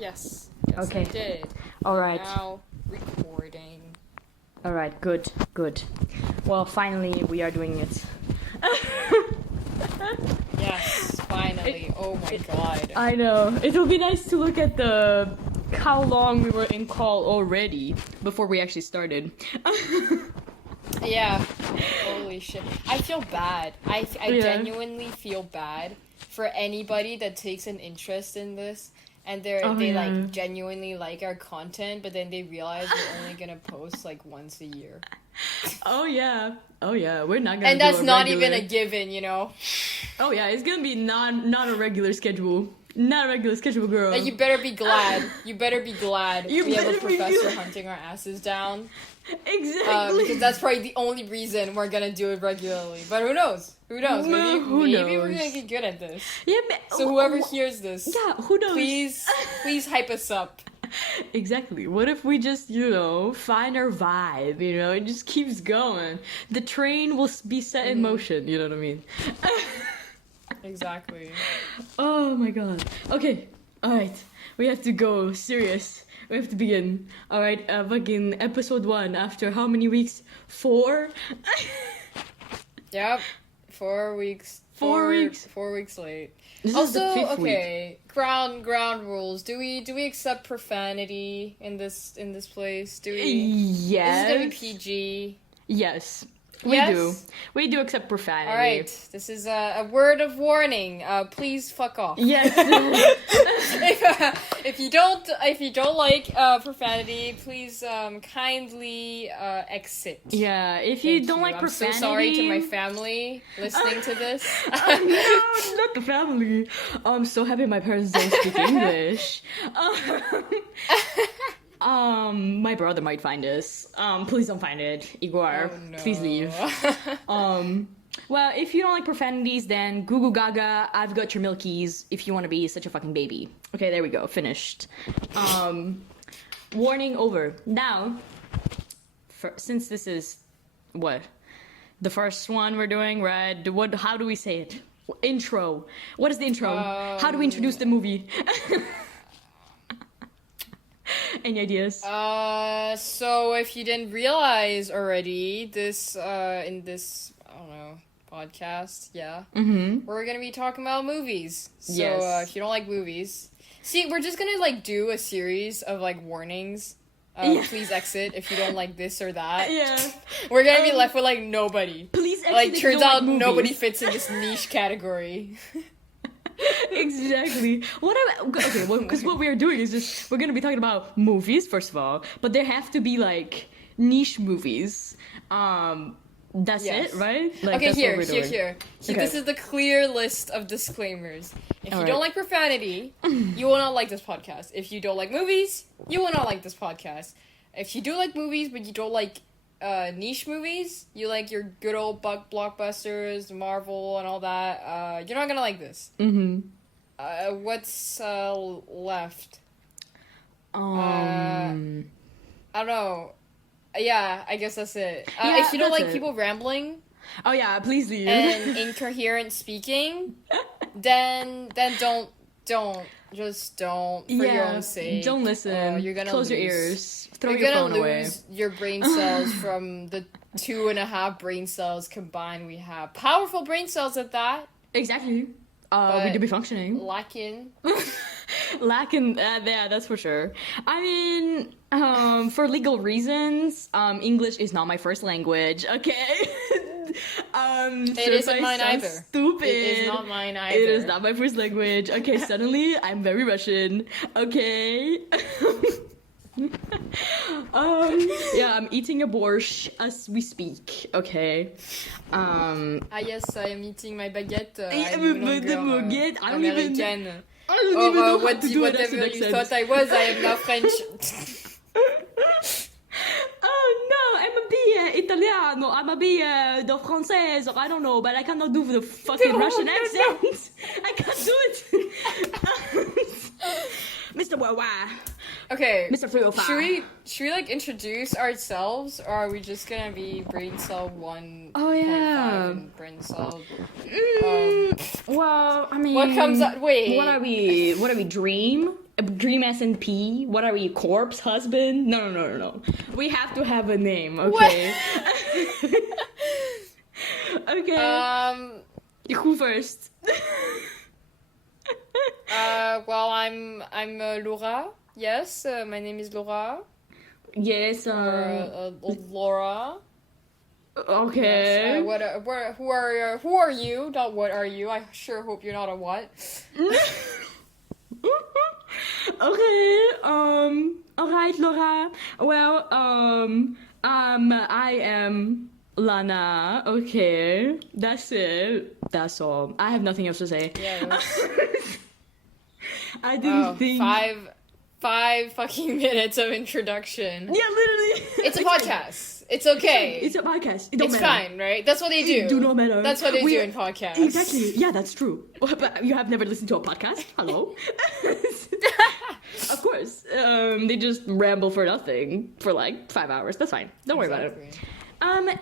Yes, Okay. I did. All right. Now recording. All right. Good. Well, finally we are doing it. Yes, finally. Oh my god. I know. It will be nice to look at how long we were in call already before we actually started. Yeah. Holy shit. I feel bad. I genuinely feel bad for anybody that takes an interest in this and they like genuinely like our content, but then they realize we're only gonna post like once a year. Oh yeah, we're not gonna. And that's not even a given, you know. Oh yeah, it's gonna be not a regular schedule. Not a regular schedule, girl. Like, you better be glad. You better be glad we have a professor hunting our asses down. Exactly. Because that's probably the only reason we're gonna do it regularly. But who knows? Maybe we're gonna get good at this. Yeah, so whoever hears this, who knows? Please hype us up. Exactly. What if we just, find our vibe, it just keeps going. The train will be set in motion, you know what I mean? Exactly. Oh my god. Okay. Alright. We have to go. Serious. We have to begin. Alright, fucking episode 1 after how many weeks? 4? Yep. 4 weeks. 4 weeks. 4 weeks late. This also, is the 5th okay, week. ground rules. Do we accept profanity in this place? Do we? Yes. Is it gonna be PG? Yes. Yes? We do accept profanity. All right. This is a word of warning. Please fuck off. Yes. if you don't like profanity, please kindly exit. Yeah. If you don't like profanity, I'm so sorry to my family listening to this. No, not the family. I'm so happy my parents don't speak English. My brother might find this. Please don't find it. Igor, Oh, no. please leave. Well, if you don't like profanities, then Goo Goo Gaga, I've got your milkies if you want to be such a fucking baby. Okay, there we go. Finished. Warning over. Now, since this is, the first one we're doing, right? How do we say it? Intro. What is the intro? How do we introduce the movie? Any ideas? So if you didn't realize already, this in this, I don't know, podcast, we're gonna be talking about movies. So Yes. if you don't like movies, see, we're just gonna like do a series of like warnings. Please exit if you don't like this or that. Yeah. We're gonna be left with like nobody. Please exit Like, if you turns don't out like movies. nobody fits in this niche category. Exactly. Because what we are doing is just we're gonna be talking about movies first of all, but there have to be like niche movies. That's Yes. it, right? Like, Okay, that's here. what we're doing. Okay. This is the clear list of disclaimers. If you Alright. don't like profanity, you will not like this podcast. If you don't like movies, you will not like this podcast. If you do like movies, but you don't like niche movies, you like your good old blockbusters, Marvel, and all that, you're not gonna like this. Mm-hmm. What's left? I I don't know. Yeah, I guess that's it. Yeah, if you don't that's like it. people rambling Oh yeah, please leave. and incoherent speaking, then don't just don't for your own sake. Don't listen. You're gonna Close your lose. ears. Throw You're your gonna phone away. lose your brain cells from the 2.5 brain cells combined we have. Powerful brain cells at that. Exactly. We But- do be functioning. Lacking. Lacking, yeah, that's for sure. I mean, for legal reasons, English is not my first language. Okay. It so if isn't I mine sound either. Stupid. It is not mine either. It is not my first language. Okay, suddenly I'm very Russian. Okay. Yeah, I'm eating a borscht as we speak. Okay. Yes, I am eating my baguette. Yeah, I'm no but the longer, baguette, I don't even- American. I don't even know how to do it as Whatever an you accent. thought I was, I am now French. Oh no, I'm a be Italiano, I'm a be the Française, or I don't know, but I cannot do the fucking Russian accent. I can't do it. Mr. Wawa. Okay. Mr. 305. Should we like introduce ourselves, or are we just gonna be Braincell 1.5 Oh, yeah. and Braincell? Well, I mean, What comes up? Wait. What are we? Dream? Dream S&P? What are we? Corpse? Husband? No. We have to have a name, okay? What? Okay. Who first? Well, I'm Laura. Yes, my name is Laura. Yes. Laura. Okay. Yes, who are you? Not what are you? I sure hope you're not a what. Okay. Alright, Laura. Well, I am Lana. Okay. That's it. That's all. I have nothing else to say. Yeah. I didn't think. Five fucking minutes of introduction. Yeah, literally. It's a podcast. It's okay. It's a podcast. It don't it's matter. fine, right? That's what they do. It do not matter. That's what they do in podcasts. Exactly. Yeah, that's true. But you have never listened to a podcast? Hello? Of course. They just ramble for nothing for like 5 hours. That's fine. Don't worry about it.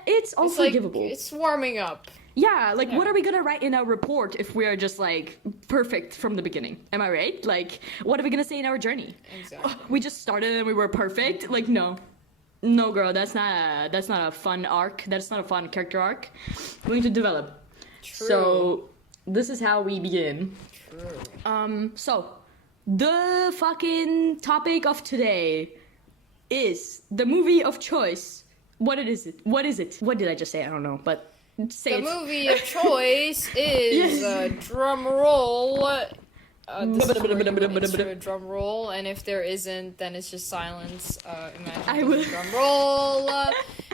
It's all forgivable. It's warming up. Yeah, like, what are we gonna write in our report if we are just, like, perfect from the beginning? Am I right? Like, what are we gonna say in our journey? Exactly. Oh, we just started and we were perfect? Like, no. No, girl, that's not a fun arc. That's not a fun character arc. We need to develop. True. So, this is how we begin. True. So, the fucking topic of today is the movie of choice. What is it? What is it? What did I just say? I don't know, but... Say the movie of choice is drum roll. Drum roll, and if there isn't, then it's just silence. Imagine drum roll.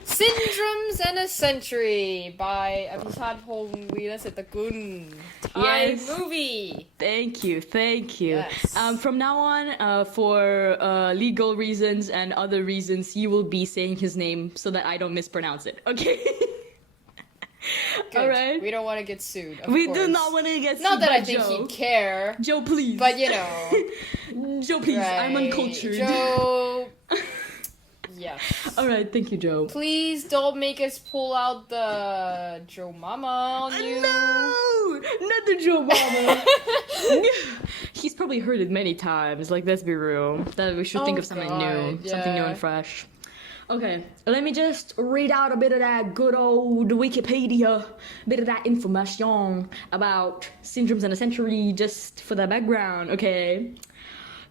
Syndromes and a Century by Abhishek Hongwilasetakun. Thai movie. Thank you. Yes. From now on, for legal reasons and other reasons, you will be saying his name so that I don't mispronounce it. Okay. Good. All right. We don't want to get sued. We course. do not want to get sued. Not that by I think Joe. he'd care. Joe, please. But you know. Joe, please. Right. I'm uncultured. Joe. Yes. All right. Thank you, Joe. Please don't make us pull out the Joe Mama on you. No, not the Joe Mama. He's probably heard it many times. Like, let's be real. That we should think of something new, something new and fresh. Okay, let me just read out a bit of that good old Wikipedia, bit of that information about Syndromes and a Century, just for the background, okay?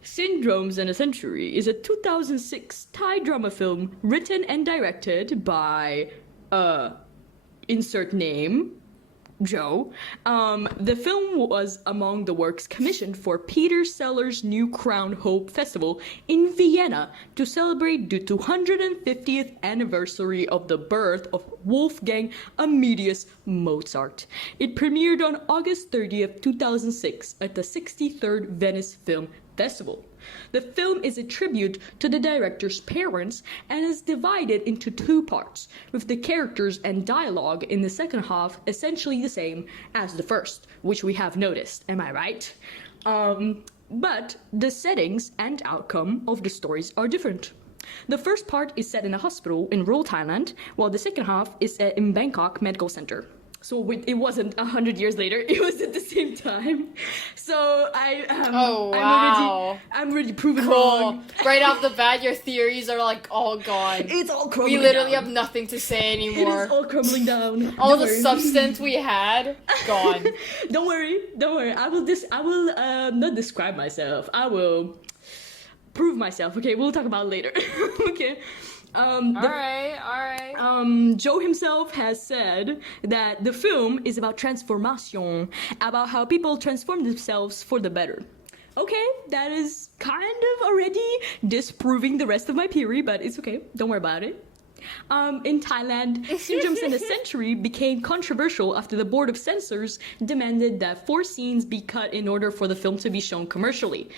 Syndromes and a Century is a 2006 Thai drama film written and directed by, insert name, Joe. The film was among the works commissioned for Peter Sellers' New Crown Hope Festival in Vienna to celebrate the 250th anniversary of the birth of Wolfgang Amadeus Mozart. It premiered on August 30th, 2006 at the 63rd Venice Film Festival. The film is a tribute to the director's parents and is divided into two parts, with the characters and dialogue in the second half essentially the same as the first, which we have noticed, am I right? But the settings and outcome of the stories are different. The first part is set in a hospital in rural Thailand, while the second half is set in Bangkok Medical Center. So it wasn't 100 years later, it was at the same time. So I'm already proven wrong. Right off the bat, your theories are like all gone. It's all crumbling down. We literally down. have nothing to say anymore. It is all crumbling down. All the substance we had, gone. Don't worry. I will not describe myself. I will prove myself. Okay, we'll talk about it later. Okay. Alright. Joe himself has said that the film is about transformation, about how people transform themselves for the better. Okay, that is kind of already disproving the rest of my theory, but it's okay. Don't worry about it. In Thailand, Syndromes and a Century became controversial after the Board of Censors demanded that 4 scenes be cut in order for the film to be shown commercially.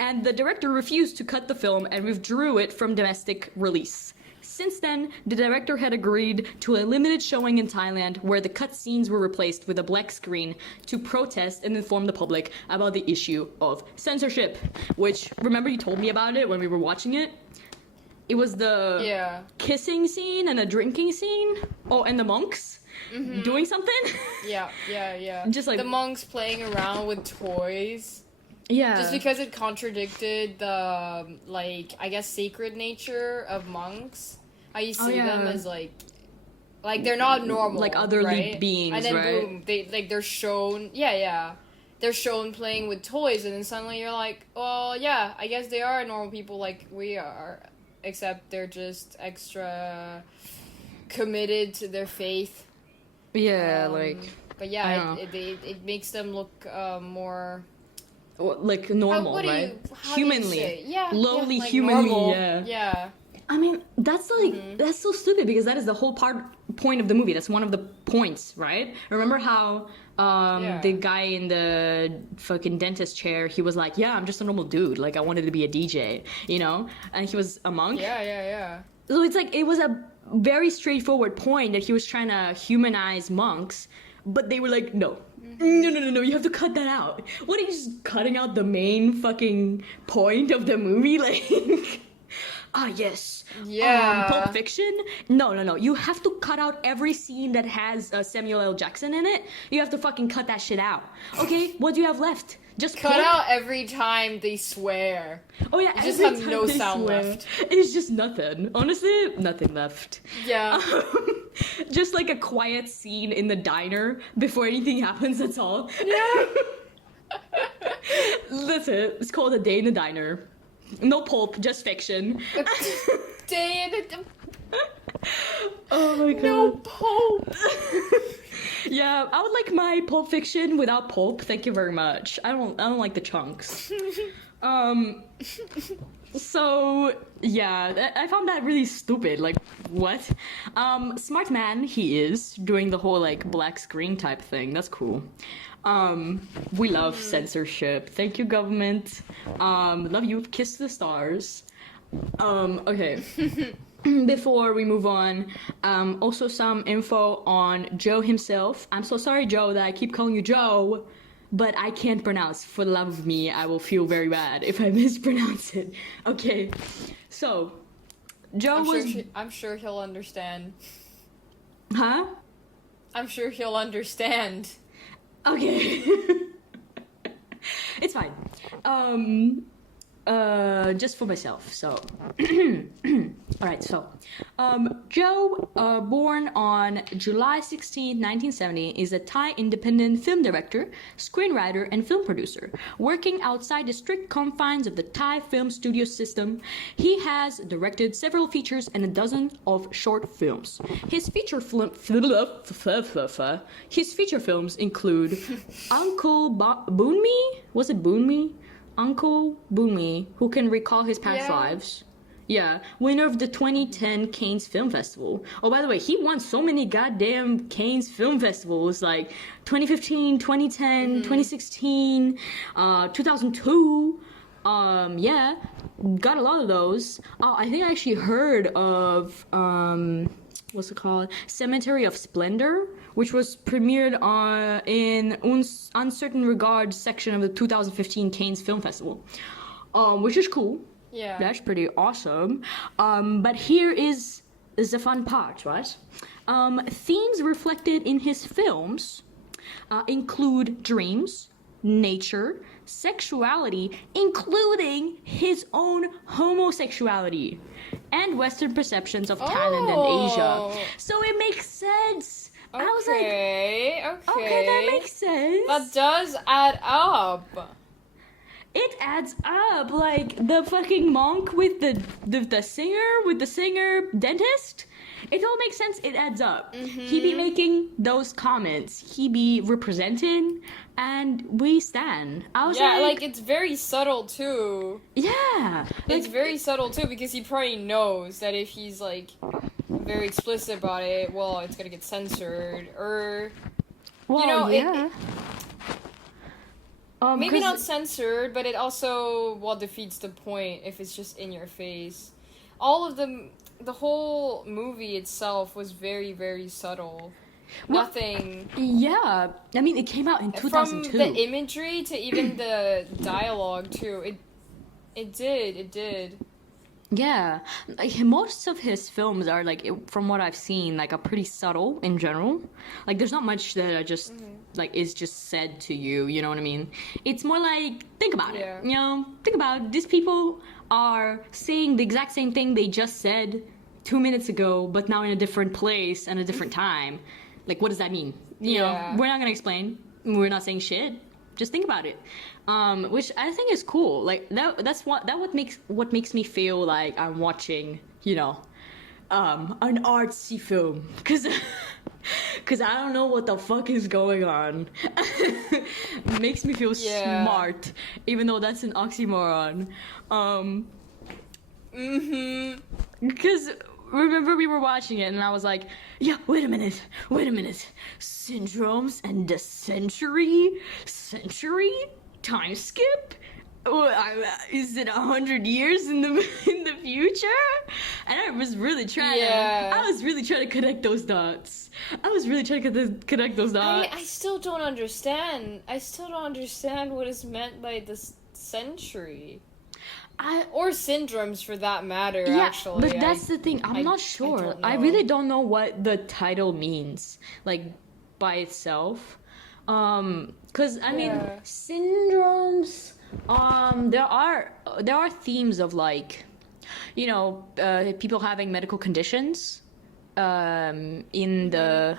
And the director refused to cut the film and withdrew it from domestic release. Since then, the director had agreed to a limited showing in Thailand where the cut scenes were replaced with a black screen to protest and inform the public about the issue of censorship. Which, remember you told me about it when we were watching it? It was the kissing scene and a drinking scene. Oh, and the monks doing something? Yeah. Just like the monks playing around with toys. Yeah. Just because it contradicted the, like, I guess, sacred nature of monks. How you see them as, like, they're not normal, like otherly right? beings, and then right? boom, they're shown, they're shown playing with toys, and then suddenly you're like, well, yeah, I guess they are normal people like we are, except they're just extra committed to their faith. Yeah, But yeah, it makes them look more like normal, right? Humanly, lowly, like humanly, normal. yeah. I mean, that's like that's so stupid because that is the whole point of the movie. That's one of the points, right? Remember how the guy in the fucking dentist chair, he was like, "Yeah, I'm just a normal dude. Like, I wanted to be a DJ, you know?" And he was a monk. Yeah. So it's like it was a very straightforward point that he was trying to humanize monks, but they were like, "No. No, you have to cut that out." What, are you just cutting out the main fucking point of the movie? Like, yes. Yeah. Pulp Fiction? No. You have to cut out every scene that has Samuel L. Jackson in it. You have to fucking cut that shit out. Okay, what do you have left? Just cut out every time they swear. Oh yeah, you just have no sound left. It's just nothing. Honestly, nothing left. Yeah. Just like a quiet scene in the diner before anything happens, that's all. Yeah. That's it. It's called A Day in the Diner. No pulp, just fiction. Day in the... Oh my god. No pulp. Yeah, I would like my Pulp Fiction without pulp. Thank you very much. I don't like the chunks. So yeah, I found that really stupid. Like, what? Smart man he is, doing the whole like black screen type thing. That's cool. We love censorship. Thank you, government. Love you. Kiss the stars. Okay. Before we move on, also some info on Joe himself. I'm so sorry, Joe, that I keep calling you Joe, but I can't pronounce. For the love of me, I will feel very bad if I mispronounce it. Okay, so Joe I'm sure he'll understand. Huh? I'm sure he'll understand. Okay. It's fine. Just for myself, so. Alright, so. Joe, born on July 16, 1970, is a Thai independent film director, screenwriter, and film producer. Working outside the strict confines of the Thai film studio system, he has directed several features and a dozen of short films. His feature films include Uncle Boonmi? Was it Boonmi? Uncle Boonmi, who can recall his past lives. Yeah, winner of the 2010 Cannes Film Festival. Oh, by the way, he won so many goddamn Cannes Film Festivals, like 2015, 2010, 2016, 2002. Yeah, got a lot of those. Oh, I think I actually heard of, what's it called? Cemetery of Splendor, which was premiered in Uncertain Regard section of the 2015 Cannes Film Festival, which is cool. Yeah. That's pretty awesome. But here is the fun part, right? Themes reflected in his films include dreams, nature, sexuality, including his own homosexuality, and Western perceptions of Thailand and Asia. So it makes sense. Okay, I was like, okay, that makes sense. That does add up. It adds up, like the fucking monk with the singer dentist. It all makes sense. It adds up. He be making those comments. He be representing, and we stand. I was like it's very subtle too. Yeah, it's very subtle too because he probably knows that if he's like very explicit about it, well, it's gonna get censored or, well, you know, yeah. Maybe not censored, but it also, defeats the point if it's just in your face. All of them, the whole movie itself was very, very subtle. Well, Nothing. Yeah, I mean, it came out in 2002. From the imagery to even the dialogue too, it did. Yeah, like, most of his films are like, from what I've seen, like are pretty subtle in general. Like, there's not much that are just like is just said to you. You know what I mean? It's more like, think about it. Yeah. You know, think about it. These people are saying the exact same thing they just said 2 minutes ago, but now in a different place and a different time. Like, what does that mean? You know, we're not gonna explain. We're not saying shit. Just think about it, which I think is cool. Like that's what makes me feel like I'm watching, you know, an artsy film, cause I don't know what the fuck is going on. Makes me feel smart, even though that's an oxymoron. Because remember we were watching it and I was like, yeah, wait a minute, syndromes and the century time skip. Is it 100 years in the future? And I was really trying to connect those dots. I still don't understand. What is meant by this century. Or syndromes, for that matter, actually. But that's the thing. I'm not sure. I really don't know what the title means, like, by itself. Because, I mean, syndromes, there are themes of, like, you know, people having medical conditions, in the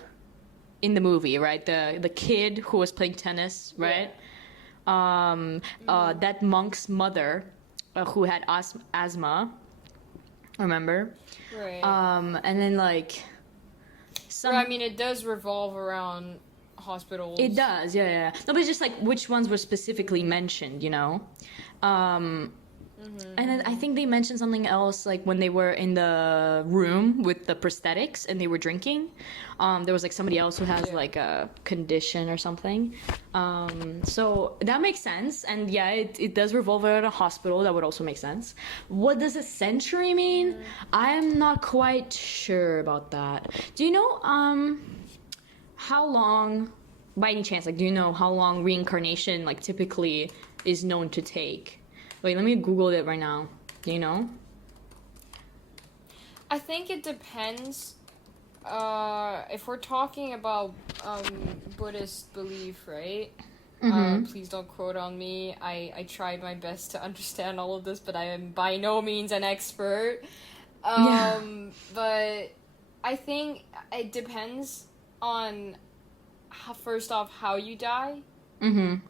movie, right? The kid who was playing tennis, right? That monk's mother, who had asthma, remember? Right. And then like I mean, it does revolve around hospitals. It does, yeah. No, but it's just like which ones were specifically mentioned, you know? And then I think they mentioned something else, like when they were in the room with the prosthetics and they were drinking. There was like somebody else who has like a condition or something. So that makes sense. And yeah, it does revolve around a hospital. That would also make sense. What does a century mean? I am not quite sure about that. Do you know how long, by any chance, like do you know how long reincarnation like typically is known to take? Wait, let me Google it right now. Do you know? I think it depends. If we're talking about Buddhist belief, right? Please don't quote on me. I tried my best to understand all of this, but I am by no means an expert. But I think it depends on first off how you die.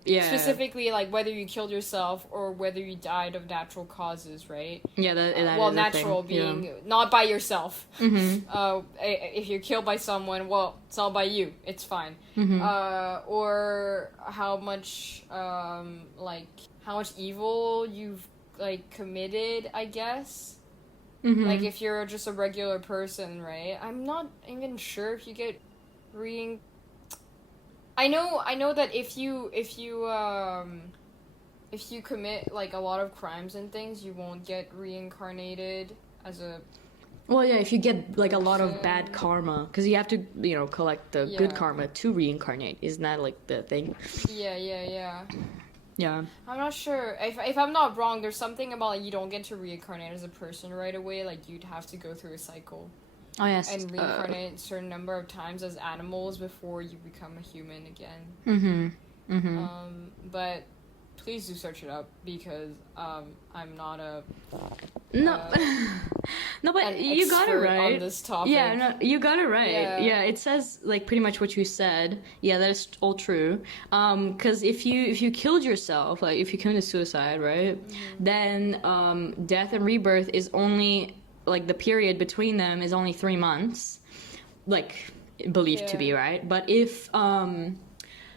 Yeah. Specifically, like whether you killed yourself or whether you died of natural causes, right? Yeah, that well, is natural a thing. being not by yourself. If you're killed by someone, well, it's not by you. It's fine. Or how much evil you've like committed, I guess. Like if you're just a regular person, right? I'm not even sure if you get I know that if you commit like a lot of crimes and things, you won't get reincarnated as a. Well, yeah, if you get like a lot of bad karma, because you have to, you know, collect the good karma to reincarnate. Isn't that like the thing? Yeah. Yeah. I'm not sure. If I'm not wrong, there's something about like you don't get to reincarnate as a person right away. Like you'd have to go through a cycle. Oh, yes. And reincarnate a certain number of times as animals before you become a human again. But please do search it up because I'm not a no, but you got it right on this topic. Yeah, no, you got it right. Yeah, it says like pretty much what you said. Yeah, that is all true. Because if you killed yourself, like if you committed suicide, right, then death and rebirth is only. Like the period between them is only 3 months, like believed to be, right? But if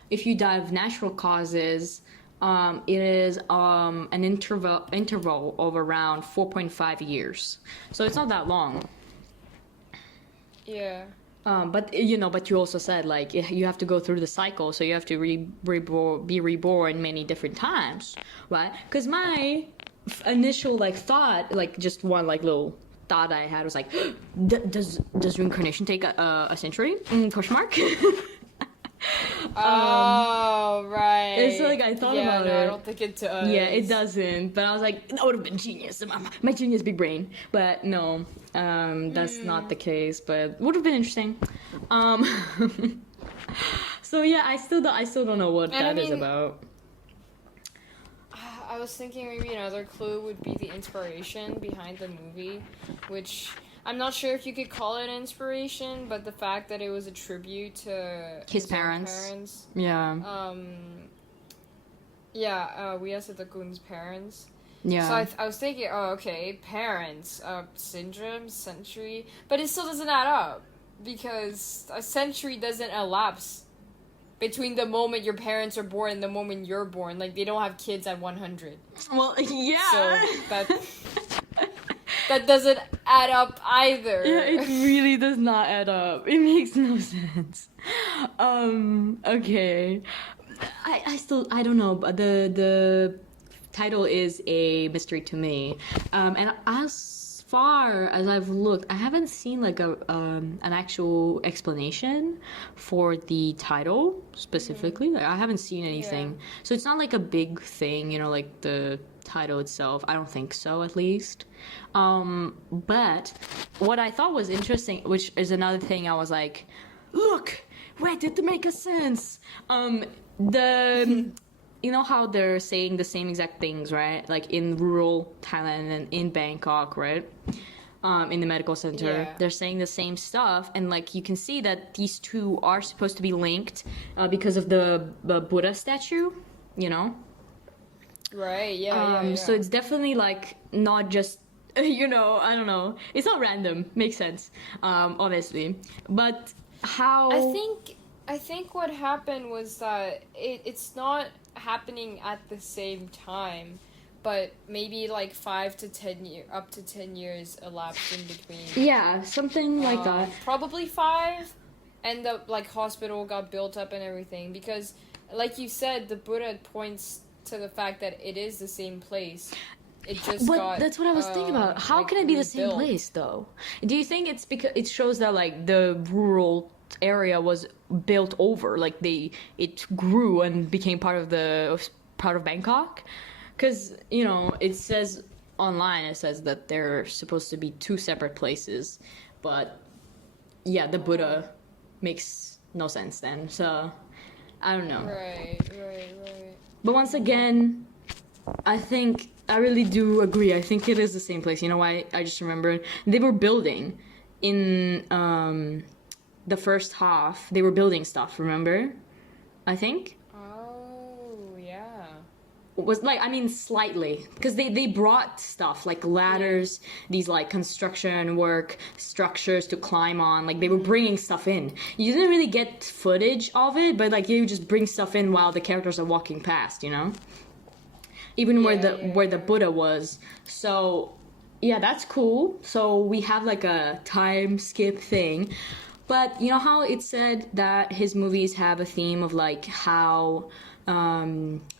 you die of natural causes, it is an interval of around 4.5 years. So it's not that long. Yeah. But you also said like you have to go through the cycle, so you have to be reborn many different times, right? Because my initial like thought, like just one like little thought I had was like, does reincarnation take a century? Question mark. Oh, right. It's like I thought about it. I don't think it does. Yeah, it doesn't. But I was like, that would have been genius. My genius big brain. But no, that's not the case. But would have been interesting. So yeah, I still don't know what that is about. I was thinking maybe another clue would be the inspiration behind the movie, which I'm not sure if you could call it inspiration, but the fact that it was a tribute to his parents. Yeah. Wiyasetakun's parents. Yeah. So I was thinking, parents, syndrome, century, but it still doesn't add up because a century doesn't elapse between the moment your parents are born and the moment you're born. Like, they don't have kids at 100. Well, yeah. So that doesn't add up either. Yeah, it really does not add up. It makes no sense. Okay. I don't know, but the title is a mystery to me. And as far as I've looked, I haven't seen like an actual explanation for the title specifically. Like, I haven't seen anything. Yeah. So it's not like a big thing, like the title itself. I don't think so, at least. But what I thought was interesting, which is another thing I was like, look, wait, did it make a sense? You know how they're saying the same exact things, right? Like in rural Thailand and in Bangkok, right? In the medical center, they're saying the same stuff, and like you can see that these two are supposed to be linked because of the Buddha statue, Right. Yeah. So it's definitely like not just I don't know. It's not random. Makes sense, obviously, but how? I think what happened was that it's not happening at the same time, but maybe like 5 to 10 years, up to 10 years elapsed in between. Yeah, something like that. Probably 5, and the hospital got built up and everything, because like you said, the Buddha points to the fact that it is the same place. It just that's what I was thinking about. How can it be the same place though? Do you think it's because it shows that like the rural area was built over, like it grew and became part of Bangkok? Because it says online, it says that they're supposed to be 2 separate places, but yeah, the Buddha makes no sense then, so I don't know. Right. But once again, I really do agree. I think it is the same place. You know why? I just remembered they were building in the first half. They were building stuff, remember? I think. Oh, yeah. Was slightly, because they brought stuff like ladders, these like construction work structures to climb on. Like they were bringing stuff in. You didn't really get footage of it, but like you just bring stuff in while the characters are walking past, even where the Buddha was. So yeah, that's cool. So we have like a time skip thing. But you know how it said that his movies have a theme of like how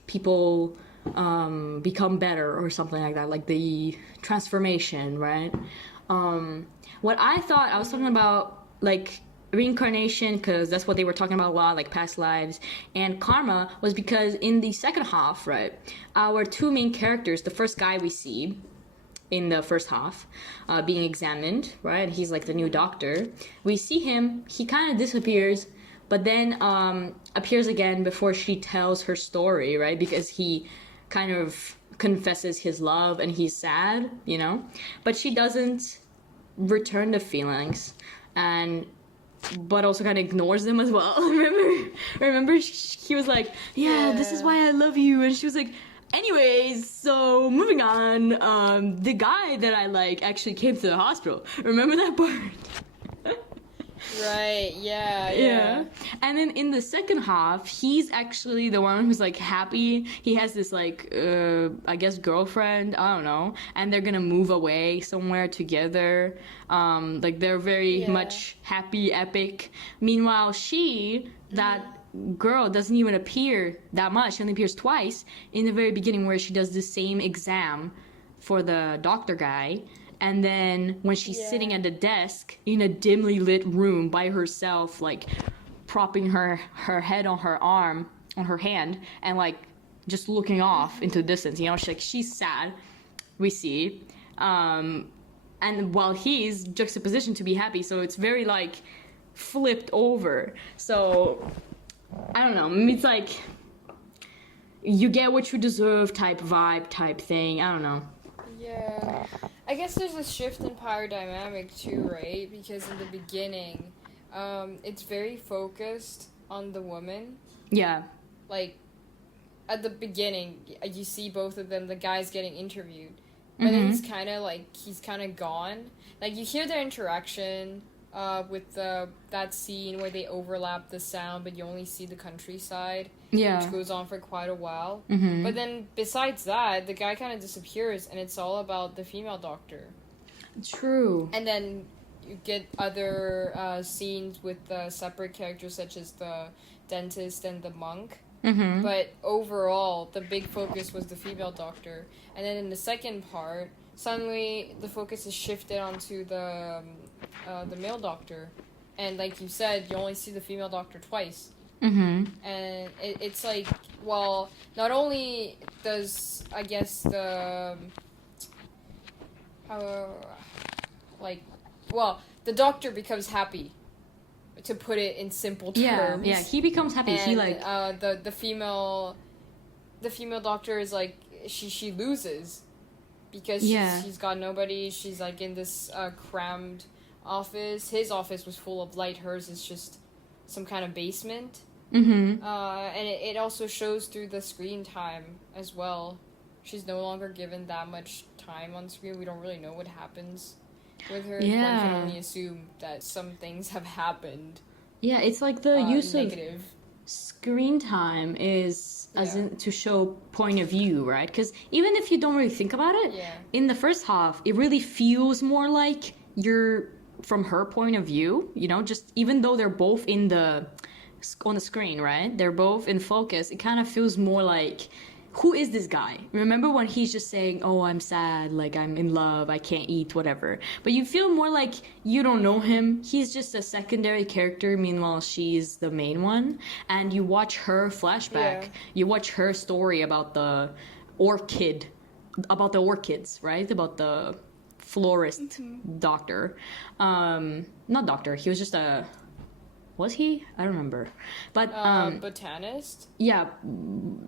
people become better or something like that, like the transformation, right? What I thought, I was talking about like reincarnation, because that's what they were talking about a lot, like past lives, and karma was because in the second half, right, our 2 main characters, the first guy we see in the first half, being examined, right? He's like the new doctor. We see him, he kind of disappears, but then appears again before she tells her story, right? Because he kind of confesses his love and he's sad, But she doesn't return the feelings, but also kind of ignores them as well. Remember he was like, yeah, this is why I love you, and she was like, anyways, so moving on, the guy that I like actually came to the hospital. Remember that part? Right, yeah. And then in the second half, he's actually the one who's like happy. He has this like, I guess girlfriend, I don't know. And they're gonna move away somewhere together. Like they're very much happy, epic. Meanwhile, that girl doesn't even appear that much. She only appears twice in the very beginning, where she does the same exam for the doctor guy, and then when she's sitting at the desk in a dimly lit room by herself, like propping her head on her hand, and like just looking off into the distance. You know, she's sad. We see, and while he's juxtapositioned to be happy, so it's very like flipped over. So I don't know. It's like you get what you deserve type vibe type thing. I don't know. Yeah, I guess there's a shift in power dynamic too, right? Because in the beginning, it's very focused on the woman. Yeah. Like, at the beginning, you see both of them, the guy's getting interviewed. But then he's kind of gone. Like, you hear their interaction with that scene where they overlap the sound, but you only see the countryside. Yeah. Which goes on for quite a while. Mm-hmm. But then, besides that, the guy kind of disappears, and it's all about the female doctor. True. And then you get other scenes with separate characters, such as the dentist and the monk. Mm-hmm. But overall, the big focus was the female doctor. And then in the second part, suddenly the focus is shifted onto the male doctor. And like you said, you only see the female doctor twice. Mm-hmm. And it's like, well, not only does, I guess, the doctor becomes happy, to put it in simple terms. Yeah, he becomes happy. And, he like the female doctor is like, she loses because she's got nobody. She's like in this crammed office. His office was full of light. Hers is just some kind of basement. Mm-hmm. And it also shows through the screen time as well. She's no longer given that much time on screen. We don't really know what happens with her. Yeah. One can only assume that some things have happened. Yeah, it's like the use negative. of screen time is as in to show point of view, right? Because even if you don't really think about it, in the first half, it really feels more like you're from her point of view, you know, just even though they're both on the screen, right? They're both in focus. It kind of feels more like, who is this guy? Remember when he's just saying, oh, I'm sad, like I'm in love, I can't eat, whatever. But you feel more like you don't know him. He's just a secondary character, meanwhile she's the main one. And you watch her flashback. You watch her story about the orchids, right? About the florist doctor. Not doctor, he was just a... Was he? I don't remember. But botanist? Yeah,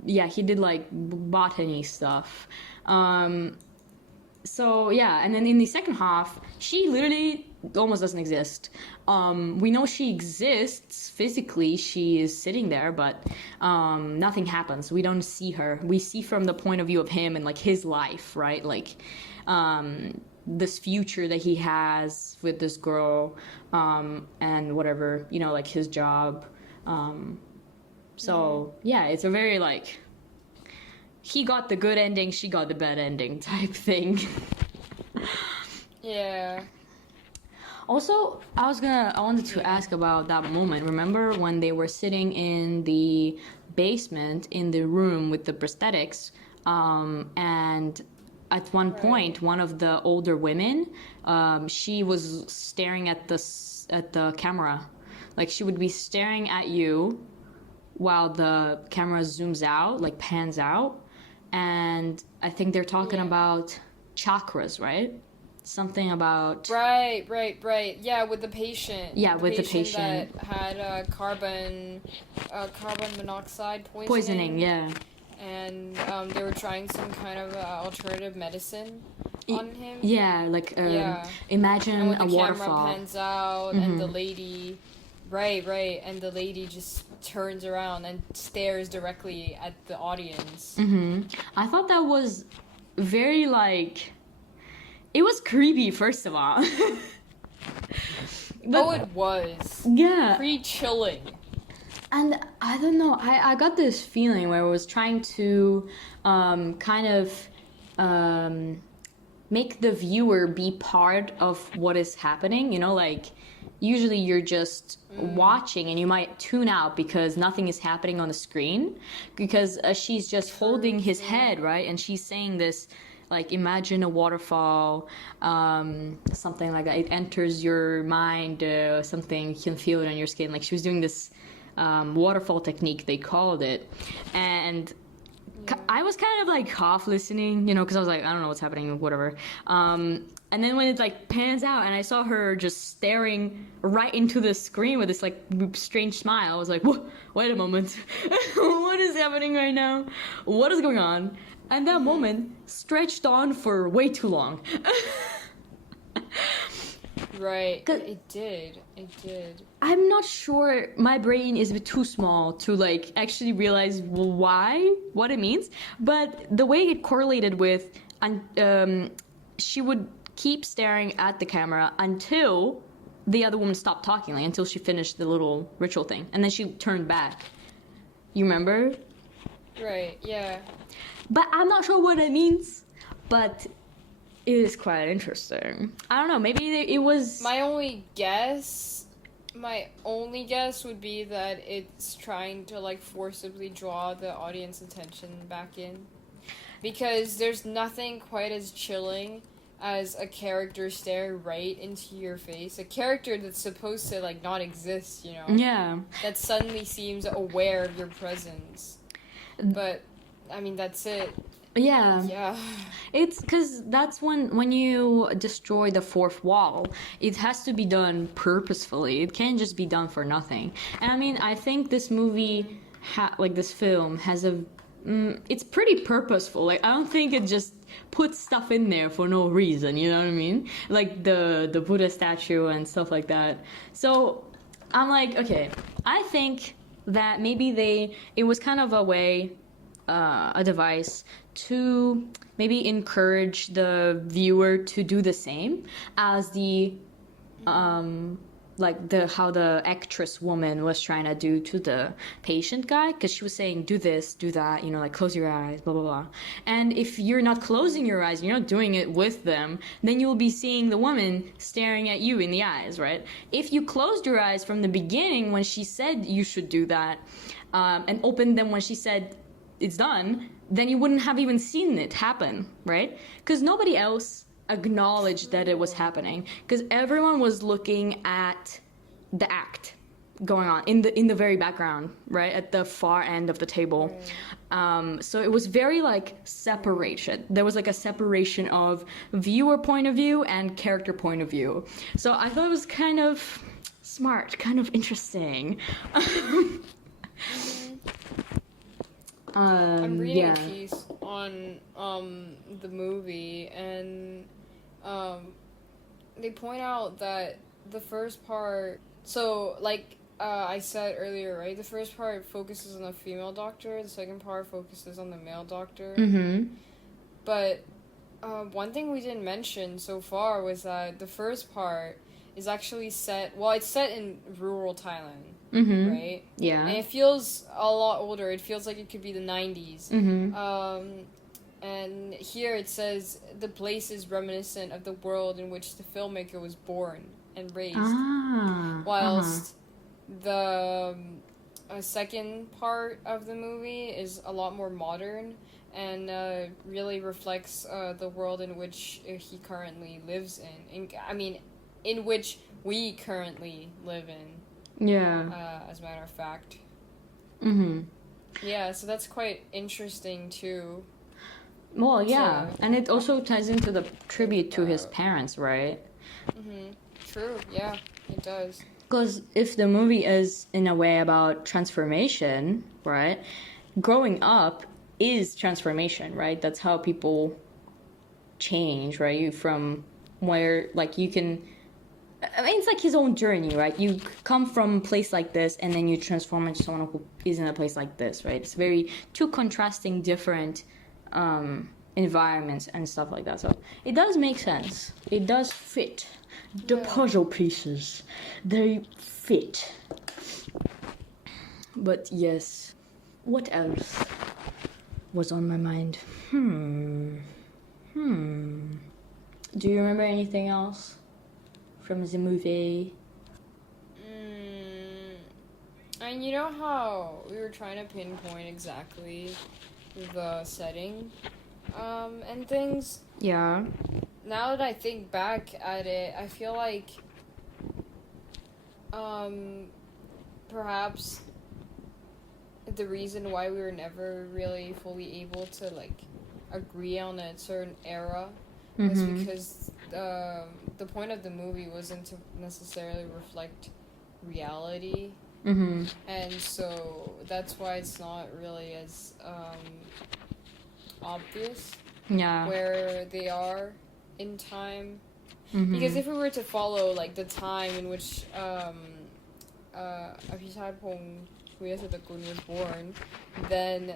he did like botany stuff. So yeah, and then in the second half, she literally almost doesn't exist. We know she exists physically. She is sitting there, but nothing happens. We don't see her. We see from the point of view of him and like his life, right? Like this future that he has with this girl, and whatever, you know, like his job. So yeah, it's a very like, he got the good ending, she got the bad ending type thing. Yeah. Also, I wanted to ask about that moment. Remember when they were sitting in the basement in the room with the prosthetics, and at one point, one of the older women, she was staring at the camera. Like, she would be staring at you while the camera zooms out, like pans out. And I think they're talking about chakras, right? Something about... Right. Yeah, with the patient. Yeah, with the patient. That had carbon monoxide Poisoning, yeah. And they were trying some kind of alternative medicine on him. Yeah, like imagine and a waterfall. The camera pans out, and the lady, right, and the lady just turns around and stares directly at the audience. I thought that was very like, it was creepy first of all. But, it was. Yeah. Pretty chilling. And I don't know, I got this feeling where I was trying to kind of make the viewer be part of what is happening. You know, like, usually you're just watching and you might tune out because nothing is happening on the screen. Because she's just holding his head, right? And she's saying this, like, imagine a waterfall, something like that. It enters your mind, something, you can feel it on your skin. Like, she was doing this waterfall technique, they called it. And I was kind of like half listening, because I was like, I don't know what's happening, whatever. And then when it like pans out and I saw her just staring right into the screen with this like strange smile, I was like, wait a moment. What is happening right now? What is going on? And that moment stretched on for way too long. Right. It did. I'm not sure. My brain is a bit too small to like actually realize what it means. But the way it correlated with, she would keep staring at the camera until the other woman stopped talking, like until she finished the little ritual thing, and then she turned back. You remember? Right. Yeah. But I'm not sure what it means. But it is quite interesting. I don't know. Maybe it was. My only guess would be that it's trying to like forcibly draw the audience attention back in, because there's nothing quite as chilling as a character stare right into your face. A character that's supposed to like not exist, Yeah. That suddenly seems aware of your presence. But I mean, that's it. Yeah. It's because that's when you destroy the fourth wall, it has to be done purposefully. It can't just be done for nothing. And I mean, I think this movie, this film, has it's pretty purposeful. Like, I don't think it just puts stuff in there for no reason, you know what I mean? Like the Buddha statue and stuff like that. So I'm like, okay, I think that maybe it was kind of a way, a device to maybe encourage the viewer to do the same as how the actress woman was trying to do to the patient guy, because she was saying, do this, do that, like close your eyes, blah, blah, blah. And if you're not closing your eyes, you're not doing it with them, then you will be seeing the woman staring at you in the eyes, right? If you closed your eyes from the beginning when she said you should do that, and opened them when she said it's done, then you wouldn't have even seen it happen, right? Because nobody else acknowledged that it was happening, because everyone was looking at the act going on in the very background, right, at the far end of the table. So it was very like separation. There was like a separation of viewer point of view and character point of view. So I thought it was kind of smart, kind of interesting. I'm reading a piece on the movie, and they point out that the first part, so like I said earlier, right, the first part focuses on the female doctor, the second part focuses on the male doctor. But one thing we didn't mention so far was that the first part is actually it's set in rural Thailand. Right? Yeah. And it feels a lot older. It feels like it could be the 90s. And here it says the place is reminiscent of the world in which the filmmaker was born and raised. Whilst the second part of the movie is a lot more modern and really reflects the world in which he currently lives in. In which we currently live in. Yeah. As a matter of fact. Yeah, so that's quite interesting too. Well, yeah, and it also ties into the tribute to his parents, right? True, yeah, it does. Because if the movie is in a way about transformation, right? Growing up is transformation, right? That's how people change, right? You from where, like, you can... I mean, it's like his own journey, right? You come from a place like this, and then you transform into someone who is in a place like this, right? It's very two contrasting, different environments and stuff like that. So it does make sense. It does fit. The puzzle pieces, they fit. But yes, what else was on my mind? Do you remember anything else from the movie? And you know how we were trying to pinpoint exactly the setting and things? Yeah. Now that I think back at it, I feel like perhaps the reason why we were never really fully able to like agree on a certain era was because the point of the movie wasn't to necessarily reflect reality. And so that's why it's not really as obvious where they are in time. Because if we were to follow like the time in which Abhichadpong Kuyasatakun was born, then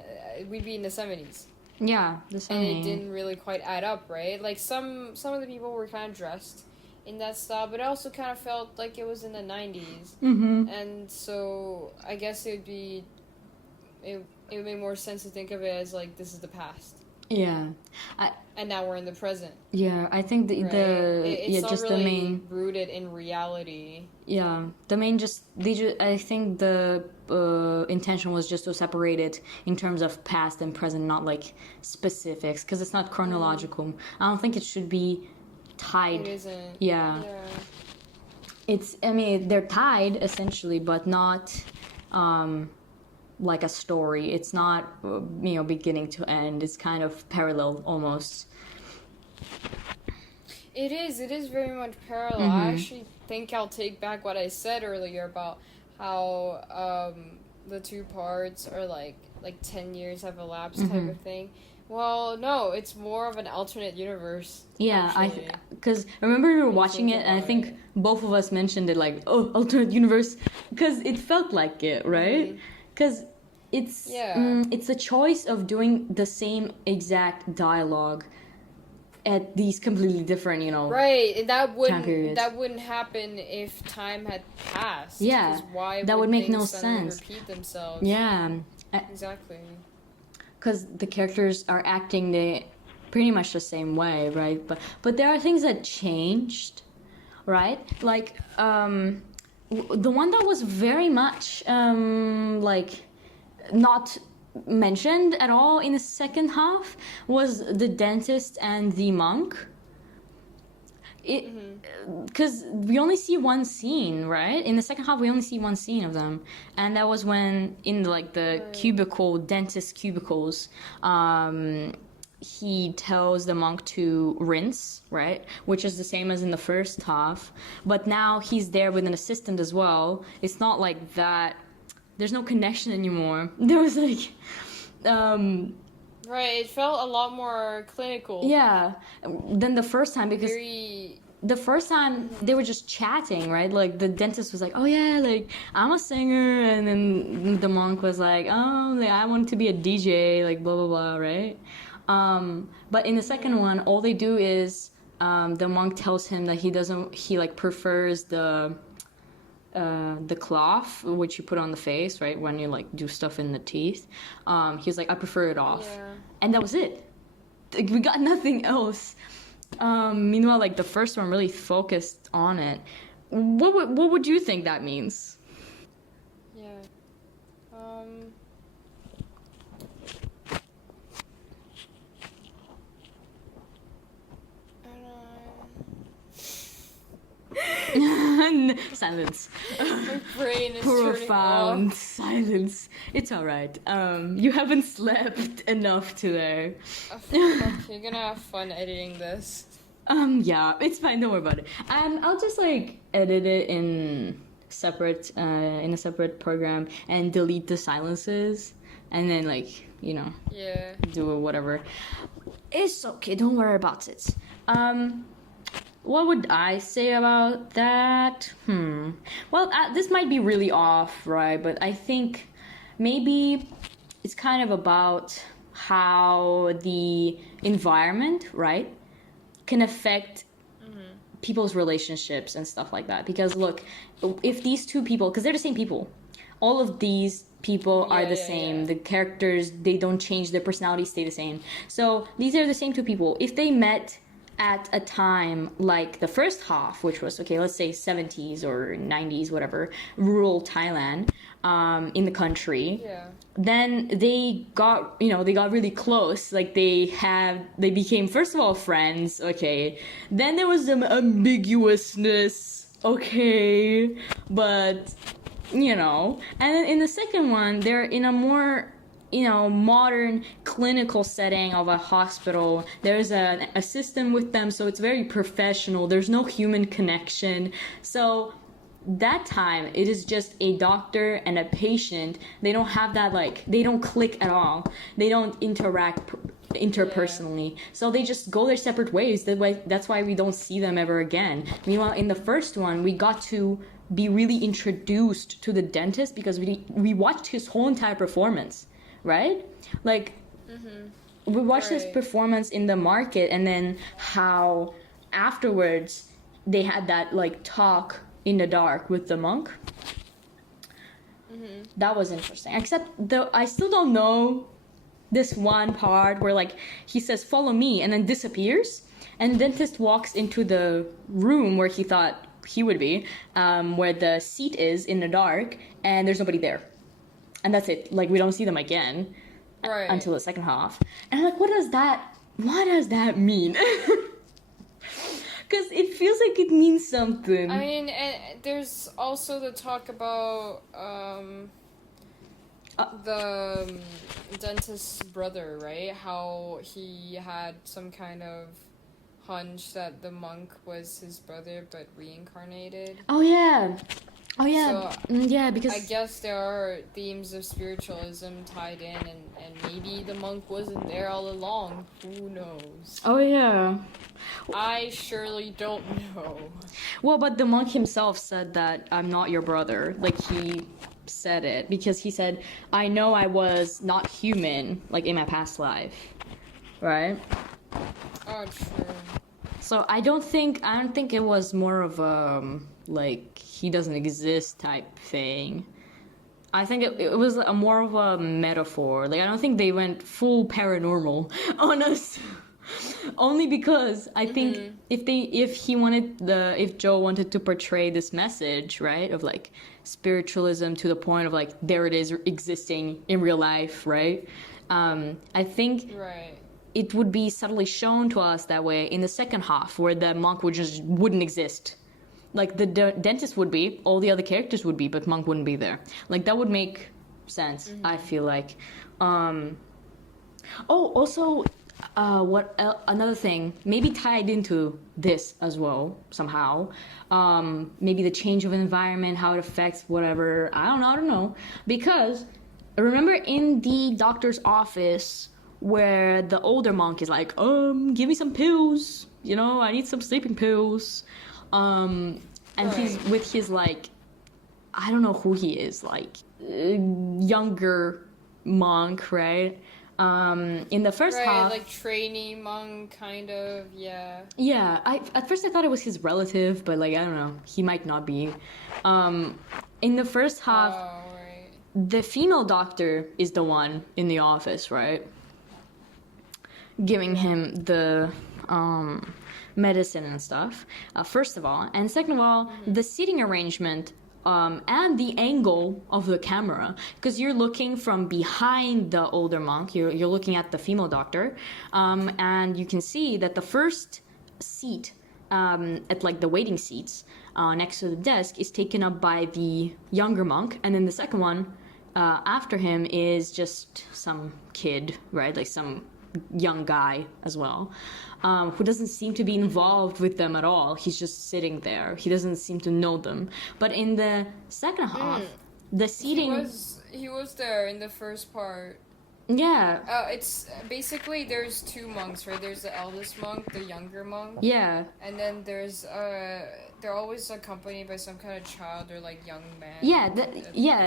we'd be in the 70s. Yeah, the same. And it didn't really quite add up, right? Like some of the people were kind of dressed in that style, but it also kind of felt like it was in the 90s. And so I guess it would make more sense to think of it as like this is the past. Yeah. And now we're in the present. Yeah, I think it's not just really the main rooted in reality. Yeah, the main I think the intention was just to separate it in terms of past and present, not like specifics, because it's not chronological. I don't think it should be tied. It isn't. Yeah. I mean, they're tied essentially, but not like a story. It's not beginning to end. It's kind of parallel almost. It is very much parallel. I actually think I'll take back what I said earlier about how the two parts are like 10 years have elapsed type of thing. Well, no, it's more of an alternate universe. Yeah, because remember we were watching it, and I think both of us mentioned it like, oh, alternate universe, because it felt like it, right? Because it's a choice of doing the same exact dialogue at these completely different, right. That time periods. That wouldn't happen if time had passed. Yeah, why that would make no sense. Repeat themselves. Yeah, exactly. Because the characters are acting pretty much the same way, right? But there are things that changed, right? Like the one that was very much like not mentioned at all in the second half was the dentist and the monk. Because we only see one scene, right? In the second half, we only see one scene of them, and that was when in the dentist cubicles, he tells the monk to rinse, right? Which is the same as in the first half, but now he's there with an assistant as well. It's not like that. There's no connection anymore. There was like, right, it felt a lot more clinical. Yeah, than the first time, because very... the first time they were just chatting, right? Like the dentist was like, "Oh yeah, like I'm a singer," and then the monk was like, "Oh, like, I want to be a DJ," like blah blah blah, right? But in the second one, all they do is the monk tells him that he prefers the cloth which you put on the face, right, when you like do stuff in the teeth. He's like, I prefer it off. And that was it. Like, we got nothing else. Meanwhile, like the first one really focused on it. What would you think that means? Silence. My brain is profound silence. It's all right. You haven't slept enough today. You're gonna have fun editing this. Yeah, it's fine. Don't worry about it. I'll just like edit it in a separate program and delete the silences, and then do whatever. It's okay. Don't worry about it. What would I say about that? Well, this might be really off, right? But I think maybe it's kind of about how the environment, right, can affect people's relationships and stuff like that. Because look, if these two people, because they're the same people, all of these people are the same. The characters, they don't change, their personalities stay the same. So these are the same two people. If they met at a time like the first half, which was, okay, let's say 70s or 90s, whatever, rural Thailand, in the country, then they got really close. Like they became, first of all, friends, okay. Then there was some ambiguousness, okay, but you know. And then in the second one, they're in a more, you know, modern clinical setting of a hospital. There's an assistant with them, so it's very professional. There's no human connection. So that time, it is just a doctor and a patient. They don't have that, like, they don't click at all. They don't interact interpersonally. So they just go their separate ways. That's why we don't see them ever again. Meanwhile, in the first one, we got to be really introduced to the dentist because we watched his whole entire performance, right? Like, we watched his performance in the market, and then how afterwards they had that, like, talk in the dark with the monk. That was interesting. Except, though, I still don't know this one part where, like, he says, "Follow me," and then disappears. And the dentist walks into the room where he thought he would be, where the seat is in the dark, and there's nobody there. And that's it. Like, we don't see them again until the second half. And I'm like, what does that mean? Because it feels like it means something. I mean, and there's also the talk about the dentist's brother, right? How he had some kind of hunch that the monk was his brother, but reincarnated. Oh yeah. So, yeah, because I guess there are themes of spiritualism tied in, and maybe the monk wasn't there all along. Who knows? Oh yeah. I surely don't know. Well, but the monk himself said that I'm not your brother. Like, he said it because he said, I know I was not human, like, in my past life, right? Oh, true. So I don't think it was more of a like, he doesn't exist type thing. I think it was a more of a metaphor. Like, I don't think they went full paranormal on us. Only because I think if Joe wanted to portray this message, right, of, like, spiritualism to the point of, like, there it is existing in real life, right? I think it would be subtly shown to us that way in the second half, where the monk wouldn't exist. Like, the dentist would be, all the other characters would be, but monk wouldn't be there. Like, that would make sense, I feel like. Also, another thing, maybe tied into this as well, somehow. Maybe the change of environment, how it affects whatever, I don't know. Because, remember in the doctor's office, where the older monk is like, give me some pills, you know, I need some sleeping pills. And he's with his, like, I don't know who he is, like, younger monk, right? In the first half, like trainee monk, kind of, yeah. Yeah, at first I thought it was his relative, but, like, I don't know, he might not be. In the first half, the female doctor is the one in the office, right? Giving him the medicine and stuff, first of all. And second of all, the seating arrangement and the angle of the camera, because you're looking from behind the older monk, you're looking at the female doctor, and you can see that the first seat at, like, the waiting seats next to the desk is taken up by the younger monk, and then the second one after him is just some kid, right? Like, some young guy as well, who doesn't seem to be involved with them at all. He's just sitting there. He doesn't seem to know them. But in the second half, the seating... He was there in the first part. Yeah. It's basically, there's two monks, right? There's the eldest monk, the younger monk. Yeah. And then there's they're always accompanied by some kind of child or, like, young man. Yeah,